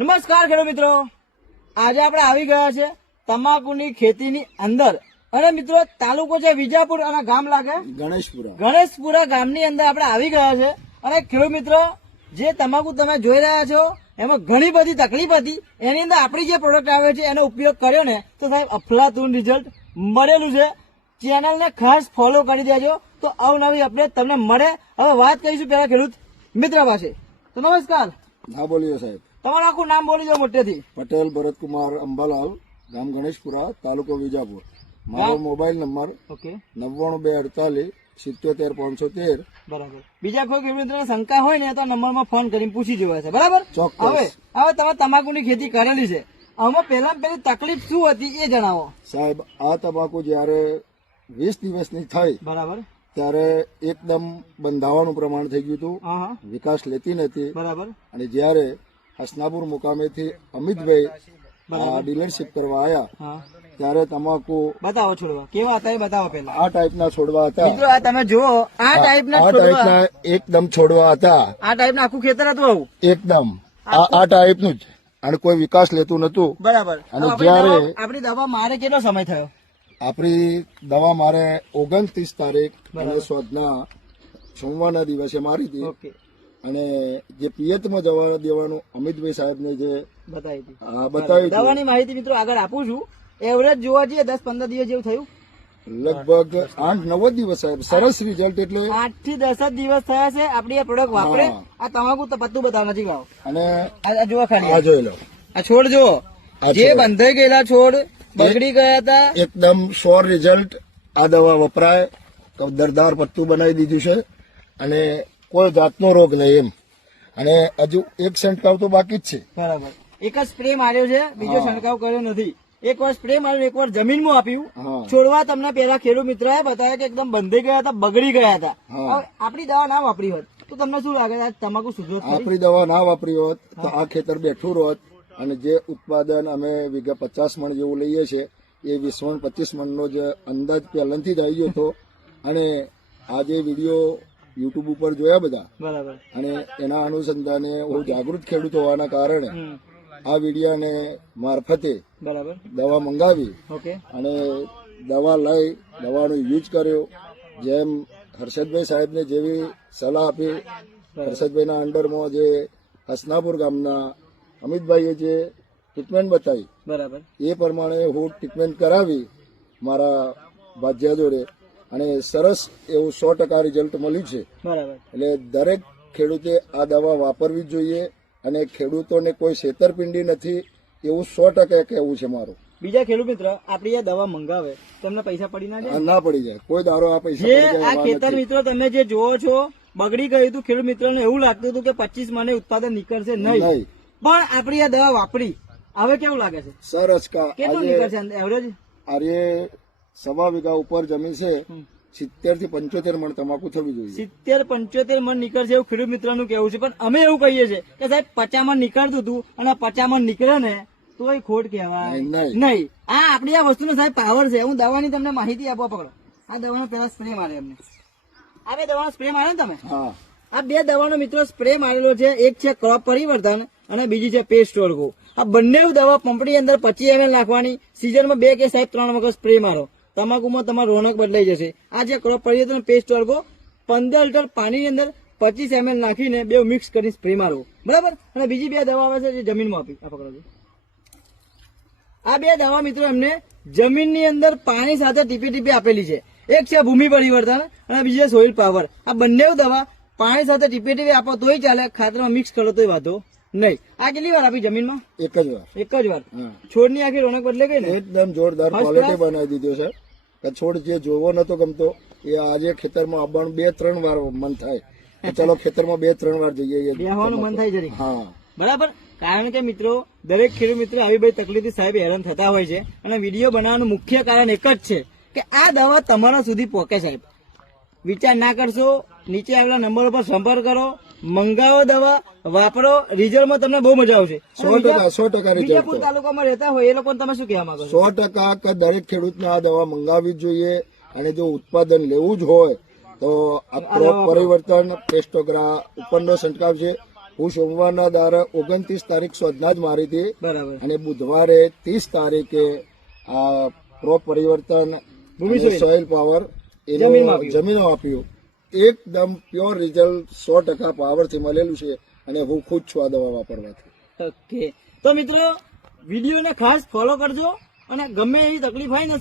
નમસ્કાર ખેડૂત મિત્રો. આજે આપણે આવી ગયા છે તમાકુની ખેતીની અંદર. અને મિત્રો તાલુકો છે વિજાપુર અને ગામ લાગે? ગણેશપુરા. ગણેશપુરા ગામની અંદર આપણે આવી ગયા છે. અને ખેડૂત મિત્રો જે તમાકુ તમે જોઈ રહ્યા છો એમાં ઘણી બધી તકલીફ હતી. એની અંદર આપણી જે પ્રોડક્ટ આવે છે એનો ઉપયોગ કર્યો ને તો સાહેબ અફલાતુન રિઝલ્ટ મળેલું છે. ચેનલને ખાસ ફોલો કરી દેજો તો અવનવી અપડેટ તમને મળે. હવે વાત કરીશું પેલા ખેડૂત મિત્ર પાસે. તો નમસ્કાર. હા બોલ્યો સાહેબ. તમારું આખું નામ બોલી જાઓ મોટેથી. પટેલ ભરતકુમાર અંબાલાલ ગામ ગણેશપુરા તાલુકો વિજાપુર. મારો મોબાઈલ નંબર ઓકે. નવ્વાણું બે અડતાલીસ સિત્યોતેર પાંચસો તેર બરાબર. બીજા કોઈ ખેડૂત મિત્રોને શંકા હોય ને તો નંબરમાં ફોન કરીને પૂછી જોવા છે. બરાબર. હવે હવે તમે તમાકુની ખેતી કરેલી છે. આમાં પહેલા પહેલી તકલીફ શું હતી એ જણાવો. સાહેબ આ તમાકુ જ્યારે વીસ દિવસની થઈ બરાબર. ત્યારે એકદમ બંધાવાનું પ્રમાણ થઈ ગયું હતું. વિકાસ લેતી નથી બરાબર. અને જ્યારે હસનાપુર મુકામેથી અમિતભાઈ ડીલરશીપ કરવા આવ્યા ત્યારે તમાકુ બતાવો છોડવા. કેવા હતા એ બતાવો પેલા આ ટાઈપના છોડવા હતા. મિત્રો આ તમે જુઓ. આ ટાઈપના આ ટાઈપના એકદમ છોડવા હતા. આ ટાઈપના આખું ખેતર હતું આવું. એકદમ. આ આ ટાઈપનું જ. અને કોઈ વિકાસ લેતું નતું બરાબર. અને જયારે આપણી દવા- મારે કેટલો સમય થયો? આપણી દવા મારે ઓગણત્રીસ તારીખ અને સ્વાદના સોમવારના દિવસે મારી હતી. અને જે પિયતમાં જવા દેવાનું અમિતભાઈ સાહેબને જે બતાવી દવાની માહિતી મિત્રો આગળ આપું છું. એવરેજ જોવા જઈએ દસ પંદર દિવસ જેવું થયું. લગભગ આઠ નવ દિવસ સાહેબ સરસ રિઝલ્ટ એટલે આઠથી દસ જ દિવસ થયા છે. આપડી આ પ્રોડક્ટ વાપરે. આ તમાકુ તો પત્તું બતાવ નથી ગાવ અને આ જુઓ ખાલી. આ જોઈ લો. આ છોડ જુઓ. જે બંધાઈ ગયેલા છોડ બગડી ગયા હતા. એકદમ શ્યોર રિઝલ્ટ આ દવા વપરાય. તો દરદાર પત્તું બનાવી દીધું છે. અને કોઈ જાતનો રોગ નહીં એમ. અને હજુ એક છંટકાવ તો બાકી જ છે. બરાબર. એક જ સ્પ્રે માર્યો છે બીજો છંટકાવ કર્યો નથી. એક વાર સ્પ્રે માર્યો એક વાર જમીનમાં આપ્યું. છોડવા તમને પેલા ખેડૂત એ બતાવ્યા કે એકદમ બંધી ગયા હતા બગડી ગયા હતા. આપણી દવા ના વાપરી હોત તો તમને શું લાગે? તમાકુ સુધરો આપણી દવા ના વાપરી હોત તો આ ખેતર બેઠું હોત. અને જે ઉત્પાદન અમે વીઘા પચાસ મણ જેવું લઈએ છીએ એ વીસ મણ પચીસ મણનો જે અંદાજ પહેલાંથી જ આવી ગયો હતો. અને આ જે વીડિયો યુટ્યુબ ઉપર જોયા બધા. અને એના અનુસંધાને હું જાગૃત ખેડૂત હોવાના કારણે આ વિડીયાને મારફતે દવા મંગાવી અને દવા લઈ દવાનો યુઝ કર્યો. જેમ હર્ષદભાઈ સાહેબને જેવી સલાહ આપી હર્ષદભાઈના અંડરમાં જે હસનાપુર ગામના અમિતભાઈએ જે ટ્રીટમેન્ટ બતાવી બરાબર. એ પ્રમાણે હું ટ્રીટમેન્ટ કરાવી મારા ભાજ્યા જોડે. અને સરસ એવું સો ટકા રિઝલ્ટ મળ્યું છે. એટલે દરેક ખેડૂતે આ દવા વાપરવી જોઈએ અને ખેડૂતોને કોઈ છેતરપિંડી નથી એવું સો ટકા કહેવું છે મારું. બીજા ખેડૂત મિત્ર આપણી આ દવા મંગાવે તમને પૈસા પડી ના જાય? ના પડી જાય. કોઈ દારો આ પૈસા જે આ ખેતર. મિત્રો તમે જે જોવો છો બગડી ગયું હતું ખેડૂત મિત્રોને એવું લાગતું હતું કે પચીસ મને ઉત્પાદન નીકળશે નહીં. પણ આપણી આ દવા વાપરી. હવે કેવું લાગે છે? સરસ કા કેટલું નીકળશે એવરેજ આર્ય સવા વીઘા ઉપર જમીન છે સિત્તેરથી પંચોતેર મણ તમાકુ થવી જોઈએ. સિત્તેર પંચોતેર મણ નીકળશે એવું ખેડૂત મિત્રોનું કેવું છે. પણ અમે એવું કહીએ છીએ કે સાહેબ પચા મણ નીકળતું હતું અને પચા મણ નીકળે ને તોય ખોટ કહેવાય. નહીં, આ આપણી આ વસ્તુનો સાહેબ પાવર છે. હું દવાની તમને માહિતી આપવા પકડો. આ દવાનો પેલા સ્પ્રે મારે એમને. આ બે દવાનો સ્પ્રે મારે ને તમે? હા. આ બે દવાનો મિત્રો સ્પ્રે મારેલો છે. એક છે ક્રોપ પરિવર્તન અને બીજી છે પેસ્ટ ઓર્ગો આ બંને દવા પંપની અંદર પચીસ એમએલ નાખવાની. સિઝનમાં બે કે સાહેબ ત્રણ વખત સ્પ્રે મારો. તમાકુમાં તમારો રોનક બદલાઈ જશે. આ જે ક્રોપ પરિવર્તન પેસ્ટ વર્ગો પંદર લીટર પાણીની અંદર પચીસ એમએલ નાખીને બે મિક્સ કરીને સ્પ્રે મારવો બરાબર? અને બીજી બે દવા આવે છે જે જમીનમાં આપી. આ પકડો આ બે દવા મિત્રો એમને જમીનની અંદર પાણી સાથે ટીપી ટીપી આપેલી છે. એક છે ભૂમિ પરિવર્તન અને બીજી છે સોઇલ પાવર આ બંને દવા પાણી સાથે ટીપી ટીપી આપો તોય ચાલે ખાતરમાં મિક્સ કરો તોય વાંધો નહીં. આ કેટલી વાર આપી જમીનમાં? એક જ વાર. એક જ વાર. છોડની આખી રોનક બદલે ગઈ ને? એકદમ જોરદાર ક્વોલિટી બનાવી દીધો છે. કે છોડ જે જોવો નતો ગમતો એ આજે ખેતરમાં આવવાનું બે ત્રણ વાર મન થાય. ચલો ખેતરમાં બે ત્રણ વાર જઈએ. બેહવાનું મન થાય જરી હા. બરાબર? કારણ કે મિત્રો દરેક ખેડૂત મિત્રો આવી બધી તકલીફથી સાહેબ હેરાન થતા હોય છે. અને વીડિયો બનાવવાનું મુખ્ય કારણ એક જ છે કે આ દવા તમારા સુધી પહોંચે સાહેબ. વિચાર ના કરશો નીચે આવેલા નંબર ઉપર સંપર્ક કરો. મંગાવો દવા વાપરો રિઝલ્ટમાં તમને બહુ મજા આવશે. સો ટકા સો ટકા result તાલુકામાં રહેતા હોય એ લોકોને તમે શું કહેવા માંગો સો ટકા દરેક ખેડૂતને આ દવા મંગાવવી જ જોઈએ અને જો ઉત્પાદન લેવું જ હોય તો આ ક્રોપ પરિવર્તન પેસ્ટોગ્રા ઉપરનો છંટકાવ છે હું સોમવારના દ્વારા ઓગણત્રીસ તારીખ શોધના જ મારી હતી. બરાબર. અને બુધવારે ત્રીસ તારીખે આ ક્રોપ પરિવર્તન સોઇલ. સોઇલ પાવર એનો જમીનો આપ્યું. એકદમ પ્યોર રિઝલ્ટ સો ટકા પાવરથી મળેલું છે. અને હું ખુદ છું આ દવા વાપરવાથી. ઓકે. તો મિત્રો, વિડીયોને ખાસ ફોલો કરજો અને ગમે એવી તકલીફ હોય ને